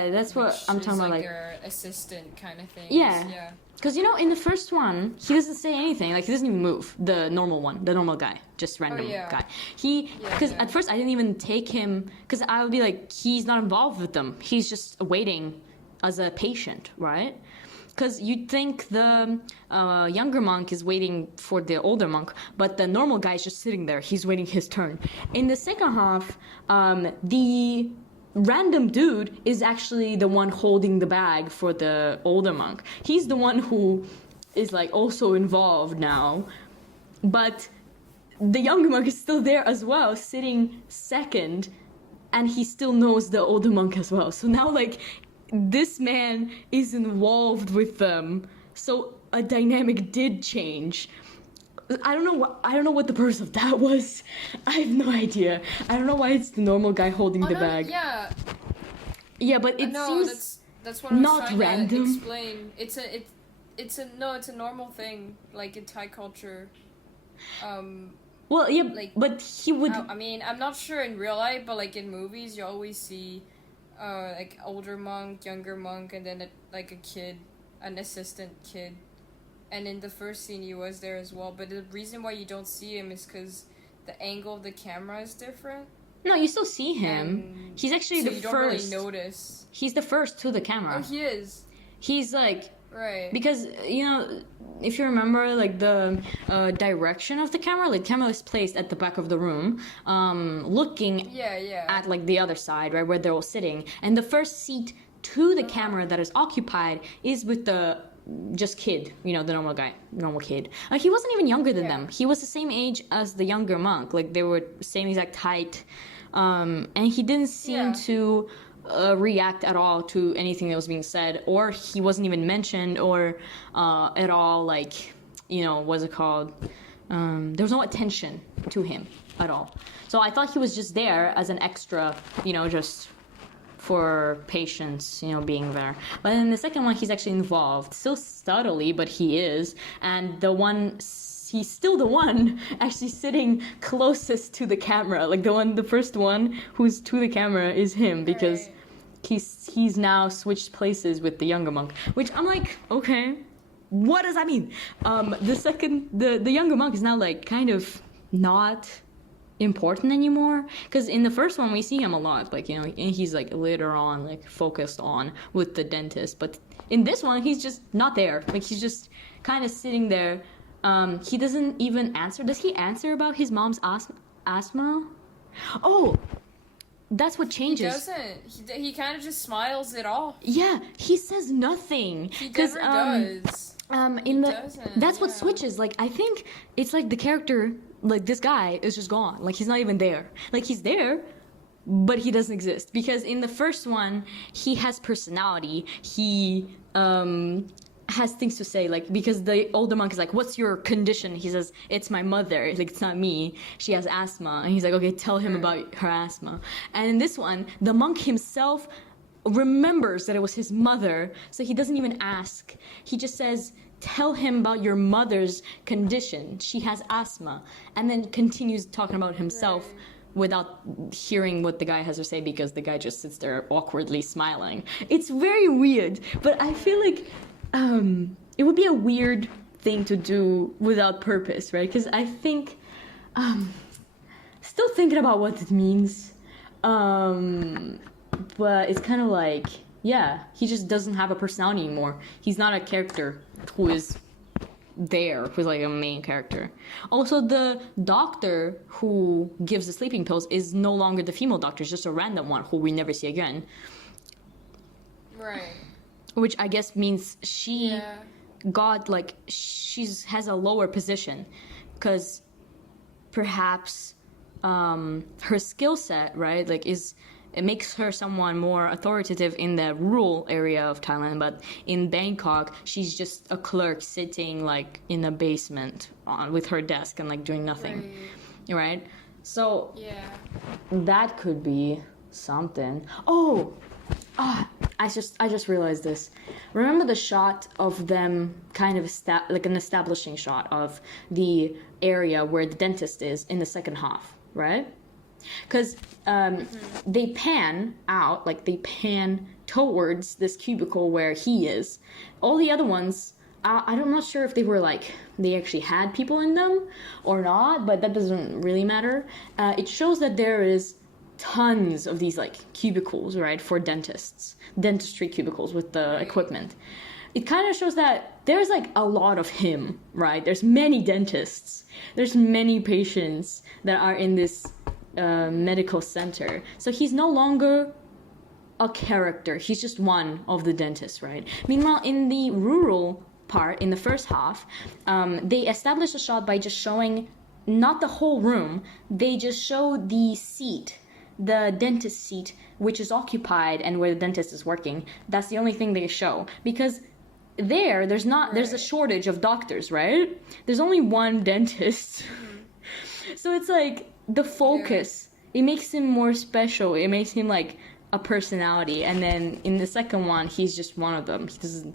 that's what I'm talking about. Like, their assistant kind of thing. Yeah. Because, you know, in the first one, he doesn't say anything. Like, he doesn't even move. The normal one. The normal guy. Just random guy. Because at first I didn't even take him... Because I would be like, he's not involved with them. He's just waiting as a patient, right? Because you'd think the younger monk is waiting for the older monk, but the normal guy is just sitting there. He's waiting his turn. In the second half, the random dude is actually the one holding the bag for the older monk. He's the one who is, like, also involved now. But the younger monk is still there as well, sitting second and he still knows the older monk as well. So now, like, this man is involved with them. So a dynamic did change. I don't know what the purpose of that was. I have no idea. I don't know why it's the normal guy holding the bag. Yeah. Yeah, but it seems that's what I was not trying random. to explain. It's a normal thing, like in Thai culture. Well, yeah, like, but he would. I mean, I'm not sure in real life, but like in movies, you always see, like older monk, younger monk, and then like a kid, an assistant kid. And in the first scene, he was there as well. But the reason why you don't see him is because the angle of the camera is different. No, you still see him. He's actually the you first. Don't really notice. He's the first to the camera. Oh, he is. He's like. Right. Because, you know, if you remember, like, the direction of the camera, like, camera is placed at the back of the room, looking at, like, the other side, right, where they're all sitting. And the first seat to the camera that is occupied is with the just kid, you know, the normal kid. He wasn't even younger than them. He was the same age as the younger monk. Like, they were same exact height. And he didn't seem to react at all to anything that was being said, or he wasn't even mentioned, or at all, like, you know, what's it called? There was no attention to him at all. So I thought he was just there as an extra, you know, just for patients, you know, being there. But in the second one, he's actually involved, still subtly, but he is. And he's still the one actually sitting closest to the camera. Like the first one who's to the camera is him, because he's now switched places with the younger monk. Which I'm like, okay, what does that mean? The younger monk is now like kind of not important anymore, because in the first one we see him a lot, like, you know, and he's like later on like focused on with the dentist, but in this one he's just not there. Like, he's just kind of sitting there. He doesn't even answer. Does he answer about his mom's asthma? Oh, that's what changes. He doesn't. He kind of just smiles it off. Yeah, he says nothing. He never does. That's what switches. Like, I think it's like the character, like, this guy is just gone. Like, he's not even there. Like, he's there, but he doesn't exist. Because in the first one, he has personality. He has things to say, like, because the older monk is like, what's your condition? He says, it's my mother. Like, it's not me. She has asthma. And he's like, okay, tell him about her asthma. And in this one, the monk himself remembers that it was his mother, so he doesn't even ask. He just says, tell him about your mother's condition. She has asthma. And then continues talking about himself without hearing what the guy has to say, because the guy just sits there awkwardly smiling. It's very weird, but I feel like it would be a weird thing to do without purpose, right? Because I think, still thinking about what it means, but it's kind of like, yeah, he just doesn't have a personality anymore. He's not a character who is there, who's like a main character. Also, the doctor who gives the sleeping pills is no longer the female doctor, it's just a random one who we never see again. Right. Which I guess means she got, like, has a lower position, because perhaps her skill set, right, like, it makes her someone more authoritative in the rural area of Thailand, but in Bangkok, she's just a clerk sitting, like, in a basement with her desk and, like, doing nothing, right? So that could be something. I just realized this. Remember the shot of them, kind of like an establishing shot of the area where the dentist is in the second half, right? Because they pan out, like, they pan towards this cubicle where he is. All the other ones, I'm not sure if they were, like, they actually had people in them or not, but that doesn't really matter. It shows that there is tons of these, like, cubicles, right, for dentistry cubicles with the equipment. It kind of shows that there's, like, a lot of him, right? There's many dentists. There's many patients that are in this medical center. So he's no longer a character. He's just one of the dentists, right? Meanwhile, in the rural part, in the first half, they established a shot by just showing not the whole room. They just show the seat the dentist seat, which is occupied and where the dentist is working. That's the only thing they show. Because there's a shortage of doctors, right? There's only one dentist. So it's like the focus, it makes him more special. It makes him like a personality. And then in the second one, he's just one of them.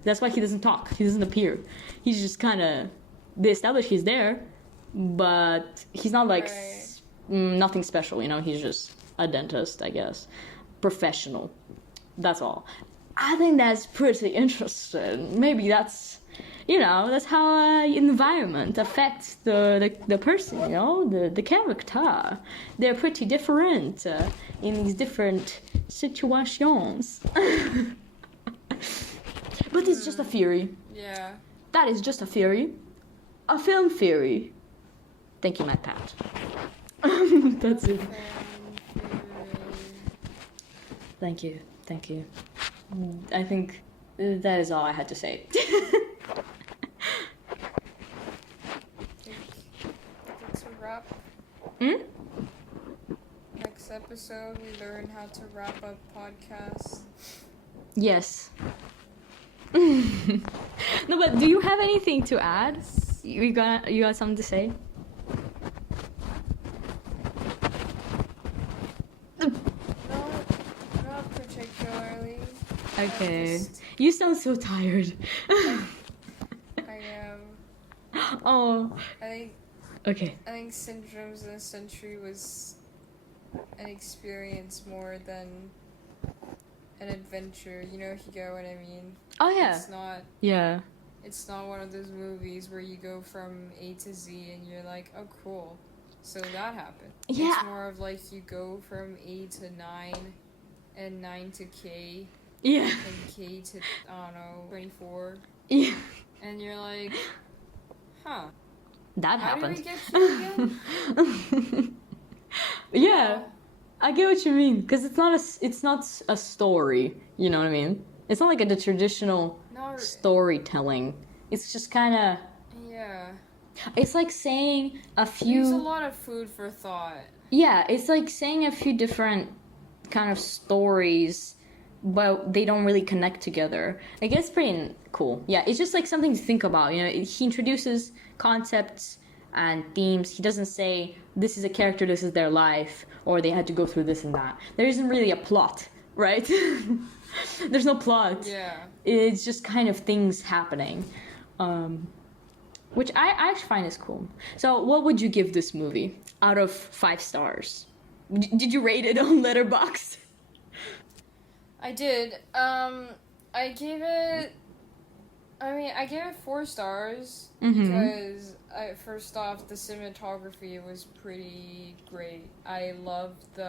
That's why he doesn't talk. He doesn't appear. He's just kind of, they establish he's there, but he's not like nothing special, you know? He's just a dentist, I guess. Professional. That's all. I think that's pretty interesting. Maybe that's, you know, that's how environment affects the person, you know, the character. They're pretty different in these different situations. But it's just a theory. Yeah. That is just a theory. A film theory. Thank you, Matt Pat. That's it. Thank you. Thank you. I think that is all I had to say. That's a wrap. Next episode, we learn how to wrap up podcasts. Yes. No, but do you have anything to add? You got something to say? Not particularly. Okay. You sound so tired. I am. Oh. I think Syndromes in a Century was an experience more than an adventure. You know, if you get what I mean. Oh yeah. It's not. Yeah. It's not one of those movies where you go from A to Z and you're like, oh cool, so that happened. Yeah. It's more of like you go from A to 9, and 9 to K. Yeah. And K to, I don't know, 24. Yeah. And you're like, huh. That How happened. did we get here again? Yeah. I get what you mean, because it's not a story, you know what I mean? It's not like the traditional storytelling. It's just kind of... Yeah. It's like saying a few... There's a lot of food for thought. Yeah, it's like saying a few different kind of stories, but they don't really connect together. I guess it's pretty cool. Yeah, it's just like something to think about, you know? He introduces concepts and themes. He doesn't say, this is a character, this is their life, or they had to go through this and that. There isn't really a plot, right? There's no plot. Yeah. It's just kind of things happening, which I actually find is cool. So what would you give this movie out of 5 stars? Did you rate it on Letterboxd? I did. I gave it 4 stars because first off, the cinematography was pretty great. I loved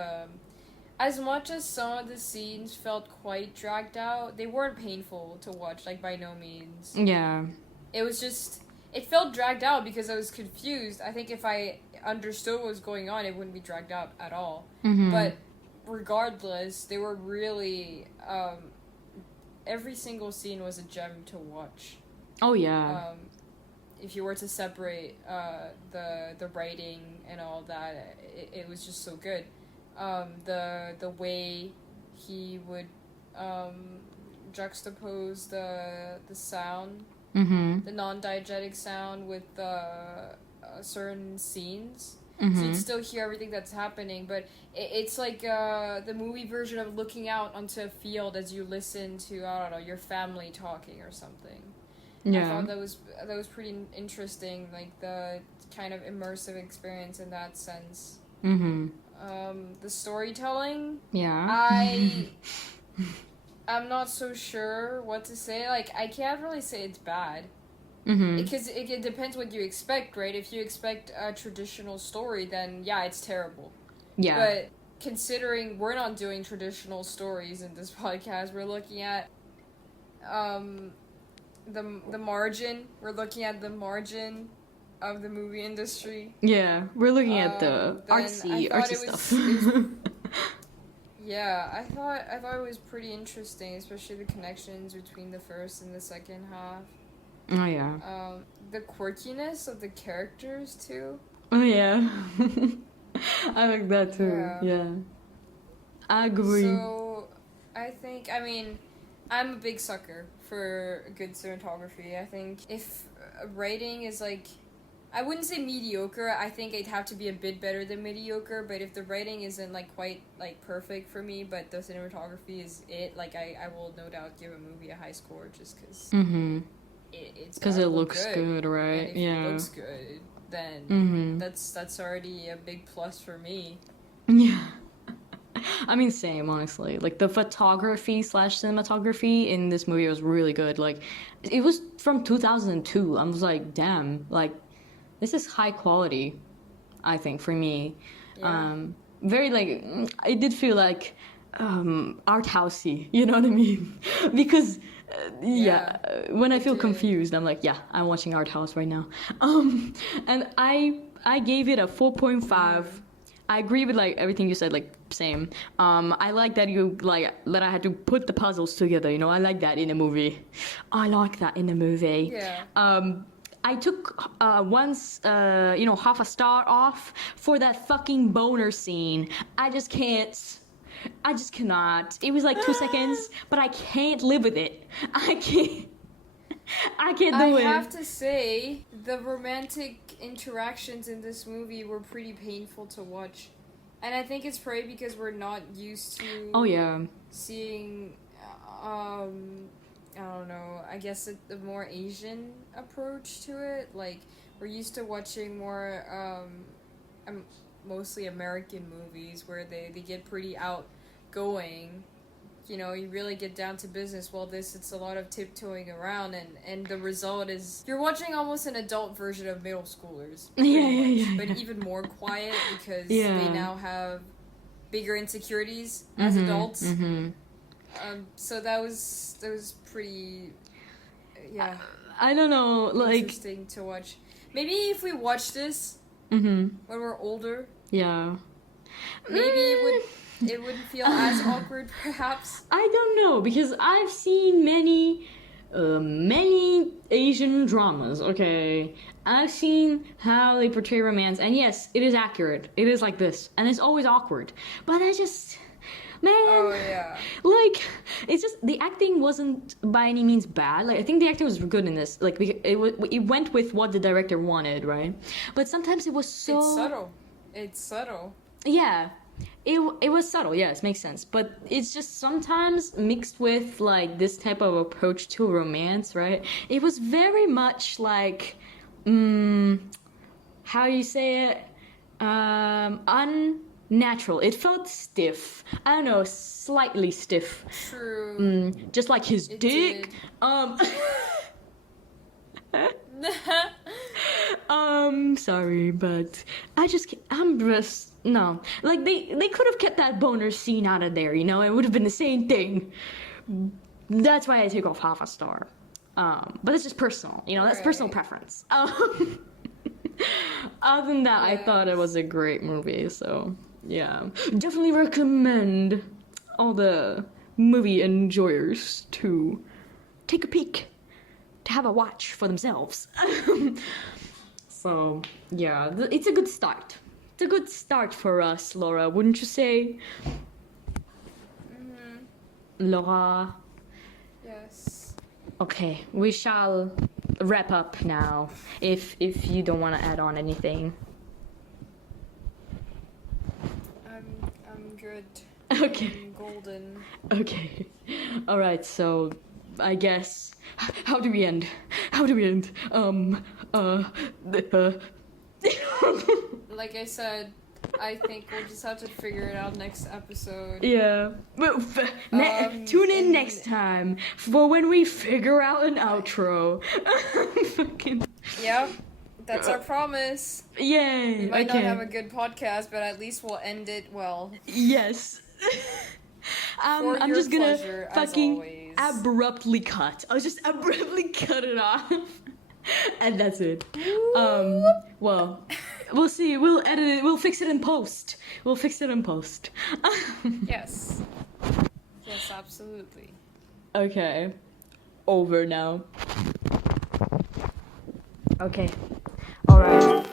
as much as some of the scenes felt quite dragged out, they weren't painful to watch, like by no means. Yeah. It was just, it felt dragged out because I was confused. I think if I understood what was going on, it wouldn't be dragged out at all. But regardless, they were really, every single scene was a gem to watch. Oh yeah. If you were to separate the writing and all that, it was just so good. The way he would juxtapose the sound, the non-diegetic sound with certain scenes. So you'd still hear everything that's happening, but it's like the movie version of looking out onto a field as you listen to, I don't know, your family talking or something. Yeah. I thought that was pretty interesting, like the kind of immersive experience in that sense. The storytelling. Yeah. I'm not so sure what to say. Like, I can't really say it's bad. Because it depends what you expect, right? If you expect a traditional story, then yeah, it's terrible. Yeah. But considering we're not doing traditional stories in this podcast, we're looking at the margin. We're looking at the margin of the movie industry. Yeah, we're looking at the artsy stuff. Yeah, I thought it was pretty interesting, especially the connections between the first and the second half. Oh yeah. The quirkiness of the characters too. Oh yeah. I like that too. Yeah. I agree. So, I mean, I'm a big sucker for good cinematography. I think if a rating is like, I wouldn't say mediocre, I think it'd have to be a bit better than mediocre, but if the rating isn't like quite like perfect for me, but the cinematography is it, like I will no doubt give a movie a high score just because it's because it looks good, right? And if it looks good, then that's already a big plus for me. Yeah. I mean, same, honestly. Like, the photography / cinematography in this movie was really good. Like, it was from 2002. I was like, damn, like, this is high quality, I think, for me. Yeah. Very, like, it did feel like art housey, you know what I mean? Because, when I feel confused, I'm like, yeah, I'm watching art house right now. And I gave it a 4.5. I agree with like everything you said, like same. I like that that I had to put the puzzles together, you know. I like that in a movie. I like that in a movie. Yeah. I took half a star off for that fucking boner scene. I just cannot. It was like 2 seconds, but I can't live with it. I can't do it. I have to say, the romantic interactions in this movie were pretty painful to watch. And I think it's probably because we're not used to seeing, I don't know, I guess a more Asian approach to it. Like, we're used to watching more, mostly American movies where they get pretty outgoing. You know, you really get down to business. Well, it's a lot of tiptoeing around, and the result is you're watching almost an adult version of middle schoolers. But even more quiet because they now have bigger insecurities as adults. So that was pretty, I don't know, like, interesting to watch. Maybe if we watch this when we're older, maybe it wouldn't feel as awkward, perhaps. I don't know, because I've seen many Asian dramas, okay? I've seen how they portray romance, and yes, it is accurate. It is like this, and it's always awkward. But I just... Man, like, it's just, the acting wasn't by any means bad. Like, I think the acting was good in this. Like, it went with what the director wanted, right? But sometimes it was so... It's subtle. Yeah. It was subtle, yes, makes sense. But it's just sometimes mixed with, like, this type of approach to romance, right? It was very much like, how you say it? Unnatural. It felt stiff. I don't know, slightly stiff. True. Just like his dick. Sorry, but no. Like, they could have kept that boner scene out of there, you know? It would have been the same thing. That's why I take off half a star. But it's just personal, you know? That's personal preference. Other than that, I thought it was a great movie, so, yeah. Definitely recommend all the movie enjoyers to take a peek, to have a watch for themselves. So, yeah, it's a good start. It's a good start for us, Laura, wouldn't you say? Laura? Yes. Okay, we shall wrap up now, if you don't want to add on anything. I'm good. Okay. I'm golden. Okay. Alright, so I guess how do we end? Like I said, I think we'll just have to figure it out next episode. Yeah. But tune in next time for when we figure out an outro. Yeah. That's our promise. Yay. We might not have a good podcast, but at least we'll end it well. Yes. I'm just gonna fucking abruptly cut. I'll just abruptly cut it off. And that's it. Well, we'll see. We'll edit it. We'll fix it in post. Yes. Yes, absolutely. Okay. Over now. Okay. All right.